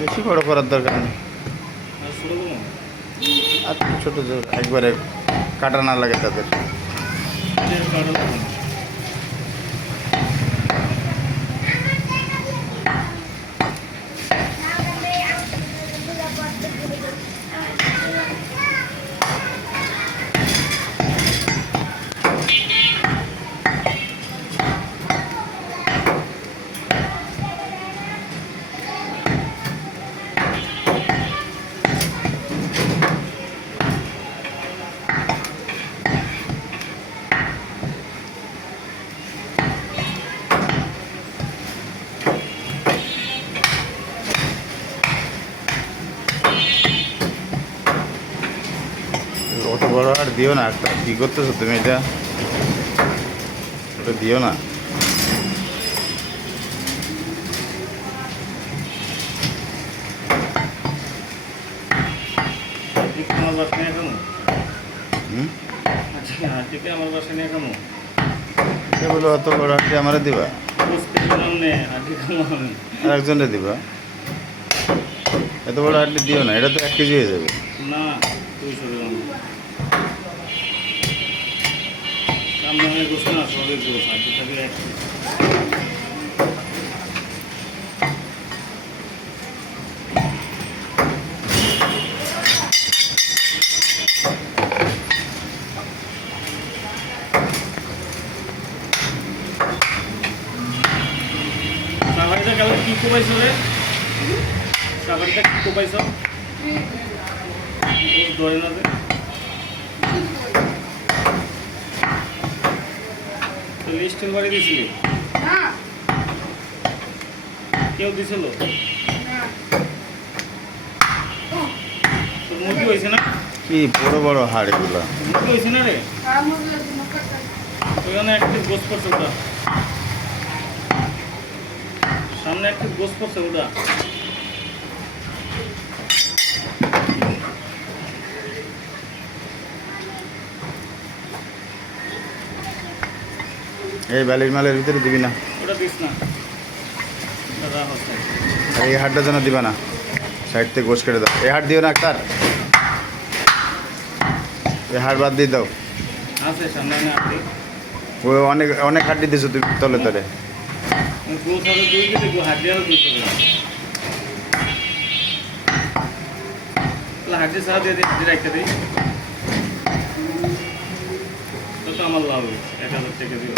বেশি বড় করার দরকার নেই। আর ছোট করবো? আর ছোটো একবারে কাটা না লাগে তাদের। এটা কাটা লাগবে না। অত বড় আর দিও না, একটা কী করতেছো তুমি? এটা ওটা দিও না। ঠিক আমার বাসায় নিয়ে কেন? হুম, ঠিক আমার বাসায় নিয়ে কেন? সে বলো অত বড় হাঁটি আমারে দিবা, বুঝতে পারলাম না, আর ঠিক আমার আর একজনকে দিবা। এত বড় হাঁটি দিও না, এটা তো 1 কেজি হয়ে যাবে। না 200 গ্রাম। সামনে অনেক গোছ না, সবই গোছ আর থাকে এক। সাবারিটা কালকে কি কোপাইছো রে? সাবারিটা কি কোপাইছো? ধরে না রে। লিস্টের বাড়ি দিয়েছিলি? না কেউ দিছিল? না তোর মুরগি হয়েছে না? কি বড় বড় হাড় এগুলো! মুরগি হয়েছে না রে? আমার জন্য কাটা ওইখানে একটা গোস পড়ছে ওটা, সামনে একটা গোস পড়ছে ওটা। এই বালির মালের ভিতরে দিবি না, ওটা দিস না, ওটা রাখ হচ্ছে। আর এই হাড়টা যেন দিবা না, সাইড থেকে গোস কেটে দাও। এই হাড় দিও না তার, এই হাড় বাদ দিয়ে দাও। আছে সামনে আমি আপনি ও অনেক অনেক হাড্ডি দিছো তুমি তলে তলে। গোস হবে 2 কেজি, হাড্ডি হবে 200 গ্রাম। তাহলে হাড্ডি ছাড়া দিয়ে দিই, হাড্ডি রাখতে দিই, তো আমার লাভ হবে 1000 টাকা দিও।